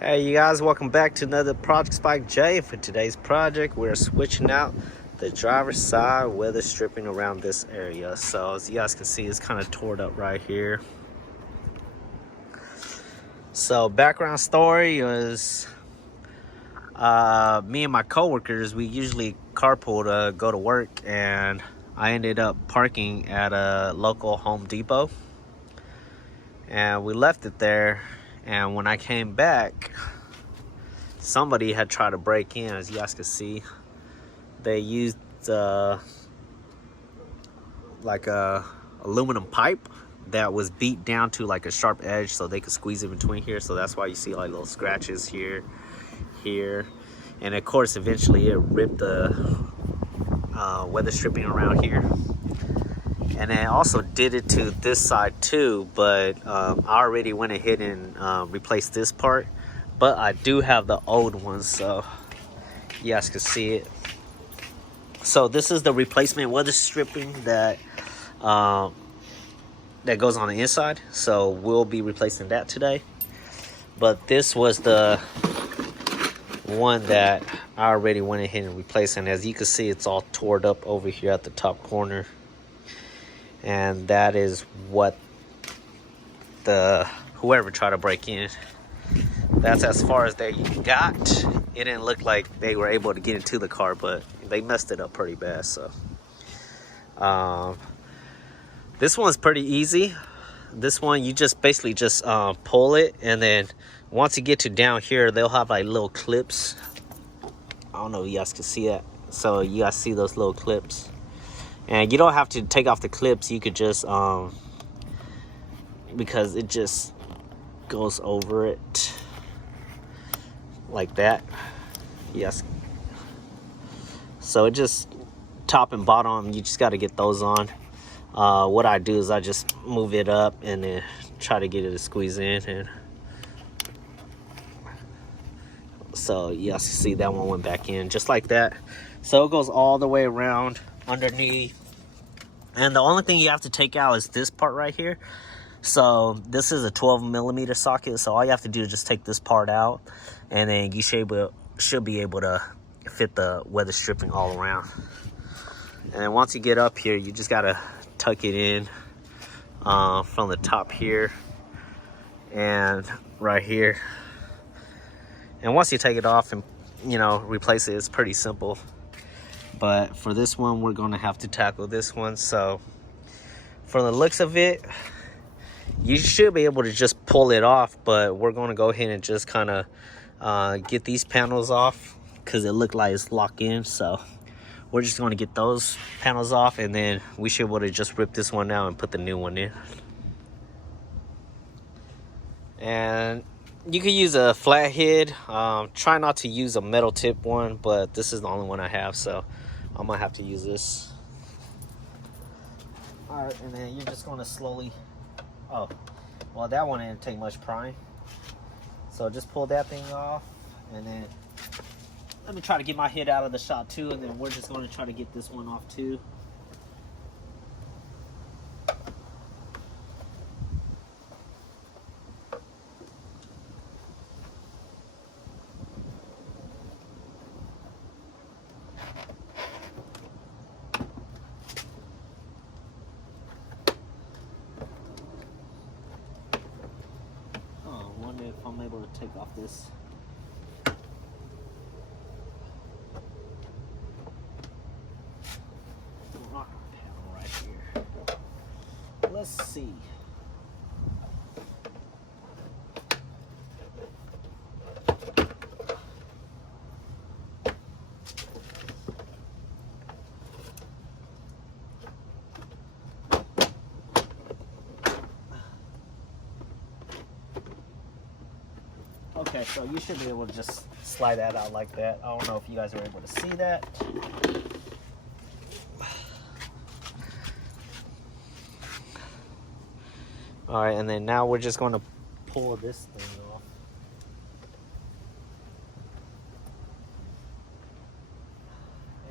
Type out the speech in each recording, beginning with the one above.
Hey you guys, welcome back to another Project Spike J. For today's project, we're switching out the driver's side weather stripping around this area. So as you guys can see, it's kind of torn up right here. So background story is me and my coworkers, we usually carpool to go to work, and I ended up parking at a local Home Depot, and we left it there. And when I came back, somebody had tried to break in. As you guys can see, they used like a aluminum pipe that was beat down to like a sharp edge so they could squeeze in between here. So that's why you see like little scratches here, and of course eventually it ripped the weather stripping around here. And I also did it to this side too, but I already went ahead and replaced this part, but I do have the old one, so you guys can see it. So this is the replacement weather stripping that goes on the inside, so we'll be replacing that today. But this was the one that I already went ahead and replaced, and as you can see, it's all torn up over here at the top corner. And that is what whoever tried to break in, that's as far as they got. It didn't look like they were able to get into the car, but they messed it up pretty bad. So this one's pretty easy. This one, you just basically just pull it, and then once you get to down here, they'll have like little clips. I don't know if you guys can see that. So you guys see those little clips, and you don't have to take off the clips. You could just because it just goes over it like that. Yes. So it just top and bottom, you just got to get those on. What I do is I just move it up and then try to get it to squeeze in. And so you guys see that one went back in just like that. So it goes all the way around underneath. And the only thing you have to take out is this part right here. So this is a 12mm socket. So all you have to do is just take this part out, and then you should be able to fit the weather stripping all around. And then once you get up here, you just gotta tuck it in from the top here and right here. And once you take it off and replace it, it's pretty simple. But for this one, we're gonna have to tackle this one. So from the looks of it, you should be able to just pull it off, but we're going to go ahead and just kind of get these panels off because it looked like it's locked in. So we're just going to get those panels off, and then we should be able to just rip this one out and put the new one in. And you can use a flathead. Try not to use a metal tip one, but this is the only one I have, so I'm going to have to use this. All right, and then you're just going to slowly... Oh, well, that one didn't take much prying. So just pull that thing off, and then let me try to get my head out of the shot too, and then we're just going to try to get this one off too. Wonder if I'm able to take off this. Rock panel right here. Let's see. Okay, so you should be able to just slide that out like that. I don't know if you guys are able to see that. All right, and then now we're just going to pull this thing off.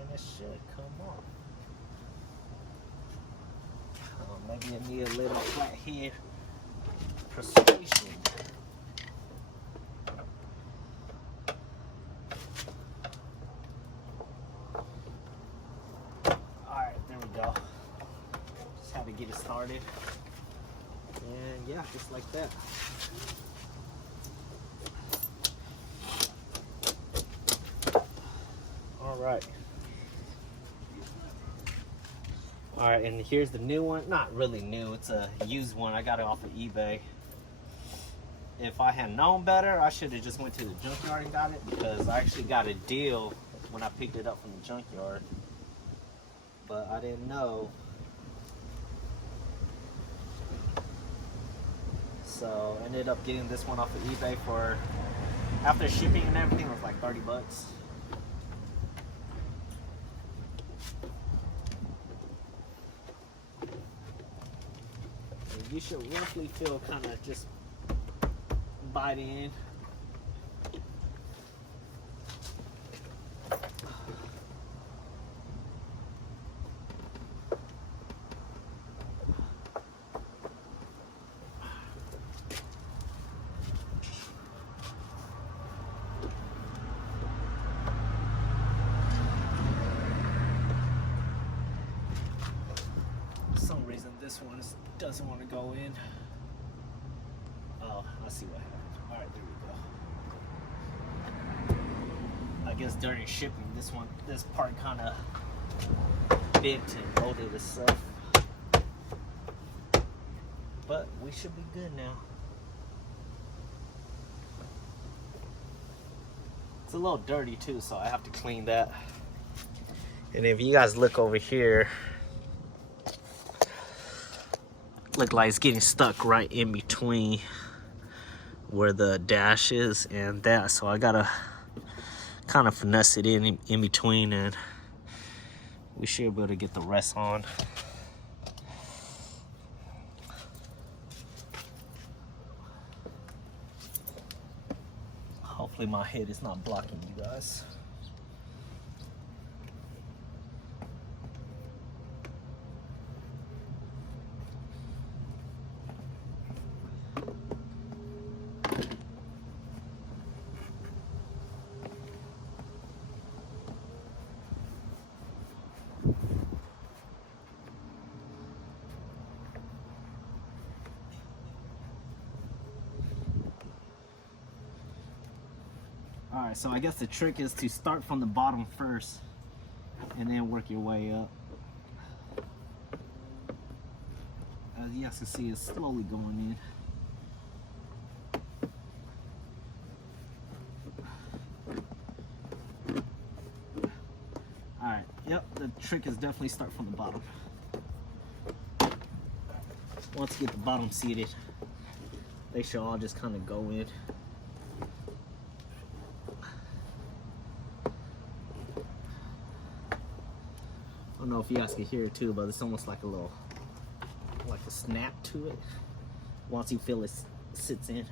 And it should come off. Maybe it needs a little flat head persuasion. get it started. And yeah, just like that. All right. All right, and here's the new one. Not really new, it's a used one. I got it off of eBay. If I had known better, I should have just went to the junkyard and got it, because I actually got a deal when I picked it up from the junkyard. But I didn't know. So I ended up getting this one off of eBay for, after shipping and everything, it was like 30 bucks. You should roughly feel kind of just bite in. For some reason this one doesn't want to go in. Oh, I see what happened. All right, there we go. I guess during shipping, this part kind of bent and molded itself. But we should be good now. It's a little dirty too, so I have to clean that. And if you guys look over here, look like it's getting stuck right in between where the dash is and that, so I gotta kind of finesse it in between, and we should be able to get the rest on. Hopefully my head is not blocking you guys. Alright, so I guess the trick is to start from the bottom first and then work your way up. As you guys can see, it's slowly going in. Alright, yep, the trick is definitely start from the bottom. Once you get the bottom seated, they should all just kind of go in. I don't know if you guys can hear it too, but it's almost like a snap to it once you feel it sits in.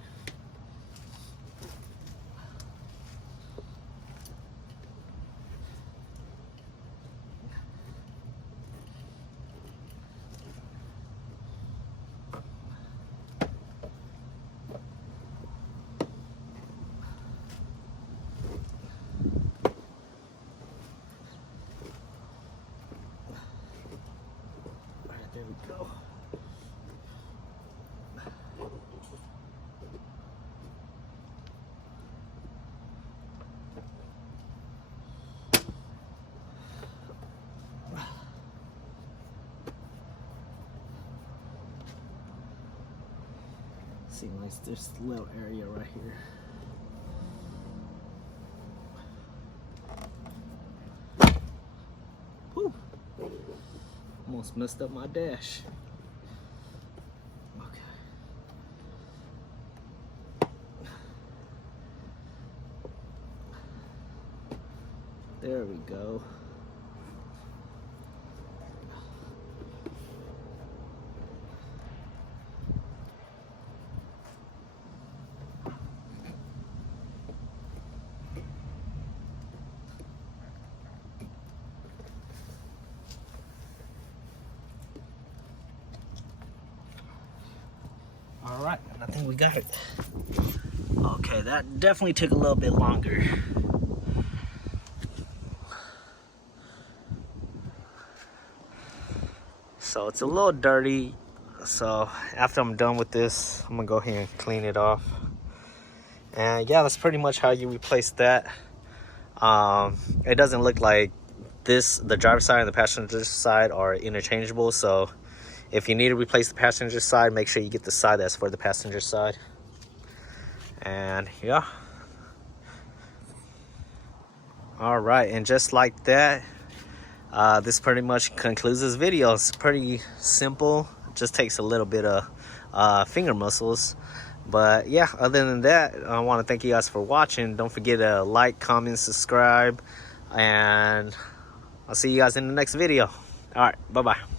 There we go. Seems like this little area right here. Whew. Almost messed up my dash. Okay. There we go. All right, I think we got it. Okay, that definitely took a little bit longer. So it's a little dirty. So after I'm done with this, I'm gonna go ahead and clean it off. And yeah, that's pretty much how you replace that. It doesn't look like the driver's side and the passenger side are interchangeable. So if you need to replace the passenger side, make sure you get the side that's for the passenger side. And yeah. All right, and just like that, this pretty much concludes this video. It's pretty simple. It just takes a little bit of finger muscles. But yeah, other than that, I want to thank you guys for watching. Don't forget to like, comment, subscribe, and I'll see you guys in the next video. All right, bye-bye.